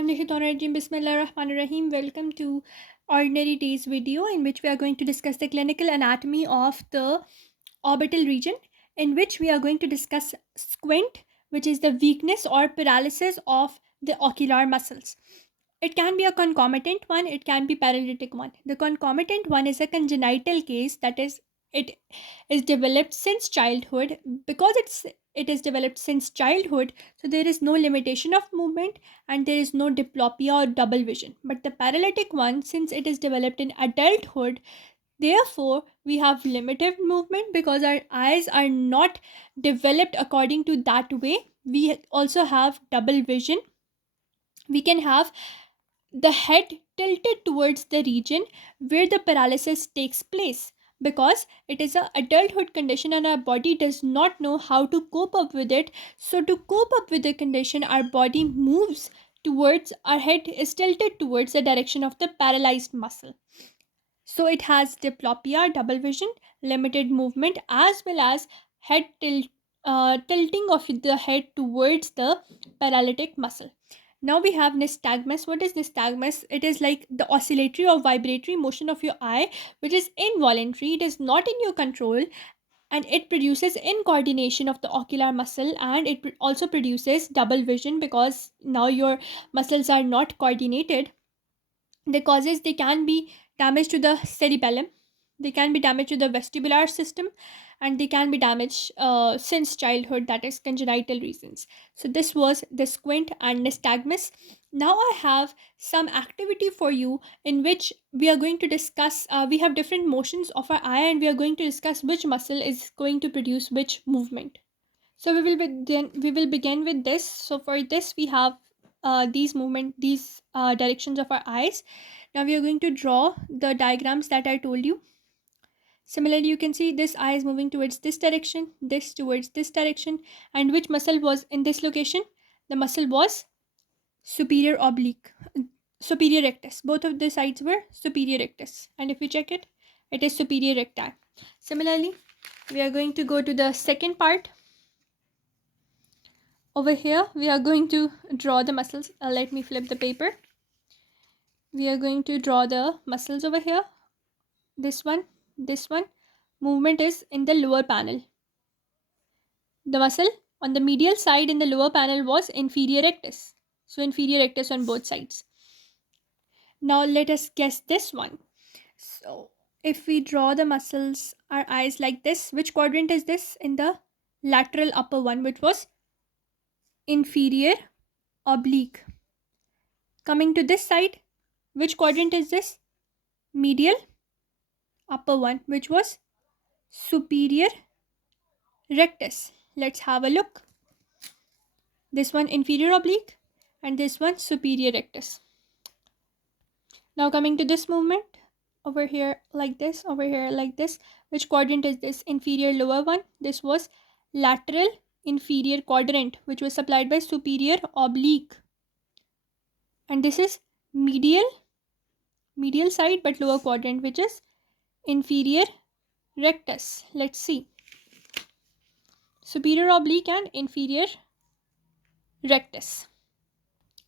Bismillahirrahmanirrahim. Welcome to Ordinary Days video, in which we are going to discuss the clinical anatomy of the orbital region, in which we are going to discuss squint, which is the weakness or paralysis of the ocular muscles. It can be a concomitant one, it can be paralytic one. The concomitant one is a congenital case, that is, it is developed since childhood. Because it is developed since childhood, so there is no limitation of movement and there is no diplopia or double vision. But the paralytic one, since it is developed in adulthood, therefore we have limited movement because our eyes are not developed according to that way. We also have double vision. We can have the head tilted towards the region where the paralysis takes place, because it is a adulthood condition and our body does not know how to cope up with it. So to cope up with the condition, our body moves towards, our head is tilted towards the direction of the paralyzed muscle. So it has diplopia, double vision, limited movement, as well as tilting of the head towards the paralytic muscle. Now we have nystagmus. What is nystagmus? It is like the oscillatory or vibratory motion of your eye, which is involuntary. It is not in your control, and it produces incoordination of the ocular muscle, and it also produces double vision because now your muscles are not coordinated. The causes, they can be damage to the cerebellum, they can be damage to the vestibular system, and they can be damaged since childhood, that is congenital reasons. So this was the squint and nystagmus. Now I have some activity for you in which we are going to discuss, we have different motions of our eye and we are going to discuss which muscle is going to produce which movement. So we will begin with this. So for this we have these directions of our eyes. Now we are going to draw the diagrams that I told you. Similarly, you can see this eye is moving towards this direction, this towards this direction, and which muscle was in this location? The muscle was superior oblique, superior rectus. Both of the sides were superior rectus, and if we check it, it is superior recti. Similarly, we are going to go to the second part. Over here we are going to draw the muscles. Let me flip the paper. We are going to draw the muscles over here. This one, this one. Movement is in the lower panel. The muscle on the medial side in the lower panel was inferior rectus. So inferior rectus on both sides. Now let us guess this one. So if we draw the muscles, our eyes like this, which quadrant is this? In the lateral upper one, which was inferior oblique. Coming to this side, which quadrant is this? Medial upper one, which was superior rectus. Let's have a look. This one inferior oblique and this one superior rectus. Now coming to this movement, over here like this, over here like this. Which quadrant is this? Inferior lower one. This was lateral inferior quadrant, which was supplied by superior oblique. And this is medial side but lower quadrant, which is inferior rectus. Let's see. Superior oblique and inferior rectus.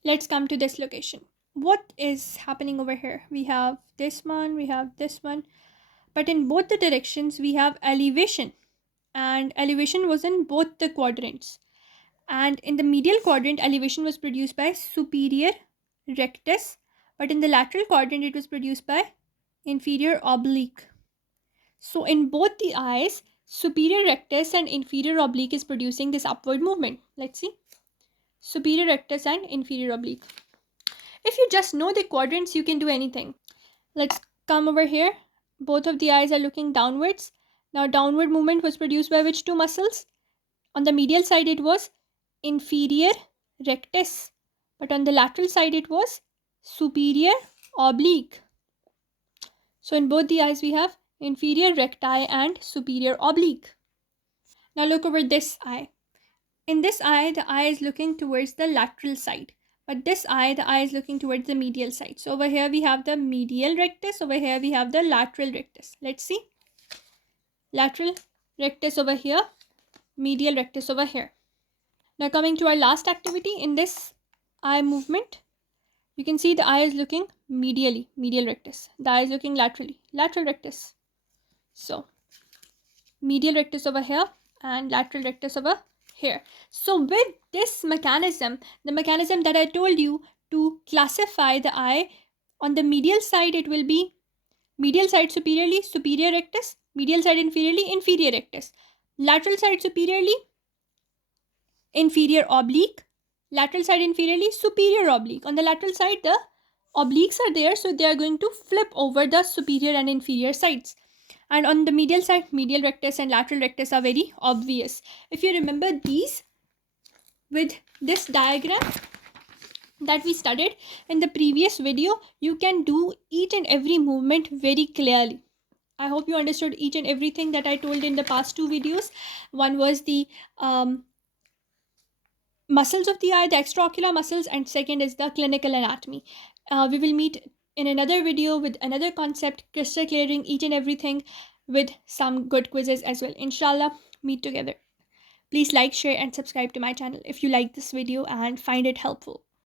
Let's come to this location. What is happening over here? We have this one, we have this one, but in both the directions we have elevation, and elevation was in both the quadrants. And in the medial quadrant, elevation was produced by superior rectus, but in the lateral quadrant it was produced by inferior oblique. So in both the eyes, superior rectus and inferior oblique is producing this upward movement. Let's see. Superior rectus and inferior oblique. If you just know the quadrants, you can do anything. Let's come over here. Both of the eyes are looking downwards. Now downward movement was produced by which two muscles? On the medial side it was inferior rectus, but on the lateral side it was superior oblique. So in both the eyes we have inferior recti and superior oblique. Now look over this eye. In this eye, the eye is looking towards the lateral side, but this eye, the eye is looking towards the medial side. So over here we have the medial rectus, over here we have the lateral rectus. Let's see. Lateral rectus over here, medial rectus over here. Now coming to our last activity in this eye movement. You can see the eye is looking medially, medial rectus. The eye is looking laterally, lateral rectus. So medial rectus over here and lateral rectus over here. So with this mechanism, the mechanism that I told you to classify the eye, on the medial side it will be medial side superiorly, superior rectus, medial side inferiorly, inferior rectus, lateral side superiorly, inferior oblique, lateral side inferiorly, superior oblique. On the lateral side the obliques are there, so they are going to flip over the superior and inferior sides. And on the medial side, medial rectus and lateral rectus are very obvious. If you remember these with this diagram that we studied in the previous video, you can do each and every movement very clearly. I hope you understood each and everything that I told in the past two videos. One was the muscles of the eye, the extraocular muscles, and second is the clinical anatomy. We will meet in another video with another concept, crystal clearing each and everything with some good quizzes as well. Inshallah, meet together. Please like, share, and subscribe to my channel if you like this video and find it helpful.